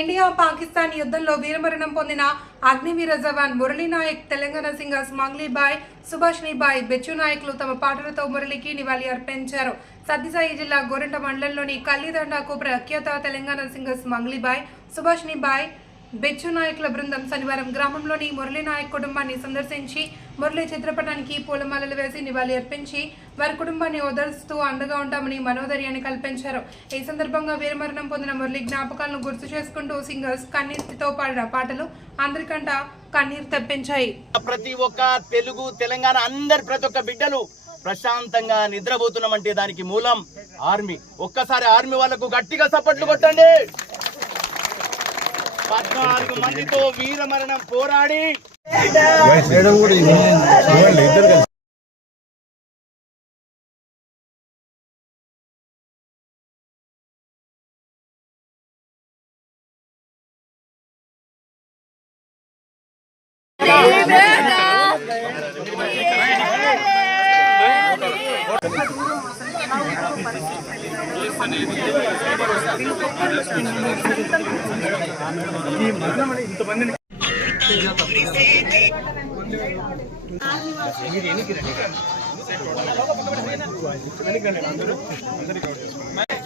India Pakistan యుద్ధంలో వీరమరణం పొందిన అగ్నివీర జవాన్ మురళీ నాయక్, తెలంగాణ సింగర్స్ మంగ్లీబాయ్, సుభాష్నిబాయ్, బెచ్చు నాయకులు తమ పాటలతో మురళికి నివాళి అర్పించారు. సత్యసాయి జిల్లా గోరంట మండలంలోని కల్లిదండాకు ప్రఖ్యాత తెలంగాణ సింగర్స్ మంగ్లీబాయ్, సుభాష్నిబాయ్, బెచ్చు నాయకుల బృందం శనివారం గ్రామంలోని మురళీ నాయక్ కుటుంబాన్ని సందర్శించి మురళీ చిత్రపటానికి పూలమాలలు వేసి నివాళి అర్పించి వారి కుటుంబాన్ని ఓదార్స్తూ అండగా ఉంటామని మనోధైర్యాన్ని కల్పించారు. ఈ సందర్భంగా వీరమరణం పొందిన మురళి జ్ఞాపకాలను గుర్తు చేసుకుంటూ సింగర్స్ కన్నీటితో పాడిన పాటలు అందరికంట కన్నీరు తెప్పించాయి. ప్రతి ఒక్క తెలుగు తెలంగాణ అందరి ప్రతి ఒక్క బిడ్డలు ప్రశాంతంగా నిద్రపోతున్నామంటే దానికి మూలం ఆర్మీ. ఒక్కసారి ఆర్మీ వాళ్ళకు గట్టిగా సపోర్ట్లు కొట్టండి. 14 మందితో వీరమరణం పోరాడి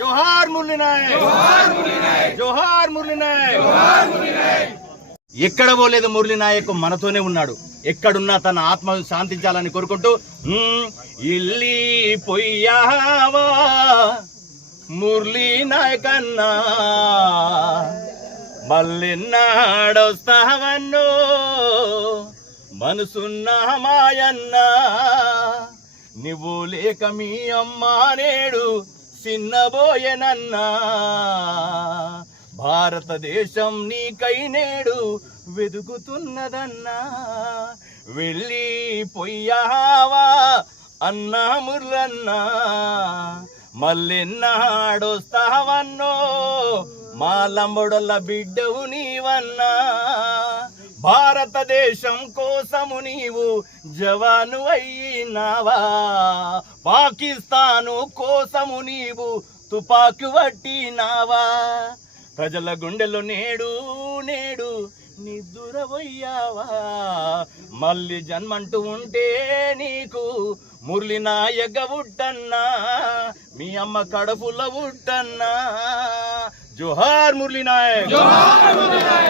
జోహార్ మురళీ నాయక్, జోహార్ మురళీ నాయక్. ఎక్కడ పోలేదు మురళీ నాయక్, మనతోనే ఉన్నాడు. ఎక్కడున్నా తన ఆత్మ శాంతించాలని కోరుకుంటూ ఇల్లి పొయ్యావా మురళీ నాయక్ అన్నా, మళ్ళెన్నాడొస్తావన్నో మనసున్న మాయన్నా, నువ్వు లేక మీ అమ్మ నేడు చిన్నబోయనన్నా, భారతదేశం నీకై నేడు వెదుకుతున్నదన్నా, వెళ్ళి పొయ్యావా అన్నా మురళన్నా, మళ్ళెన్నాడొస్తావన్నో మా లంబడొల్ల బిడ్డవు నీవన్నా, భారతదేశం కోసము నీవు జవాను అయినావా, పాకిస్తాను కోసము నీవు తుపాకు పట్టినావా, ప్రజల గుండెలో నేడు నేడు నిద్దురవయ్యావా, మళ్ళీ జన్మంటూ ఉంటే నీకు మురళీ నాయక్ ఉట్టన్నా, మీ అమ్మ కడుపుల ఉట్టన్నా. జోహార్ మురళీ నాయక్.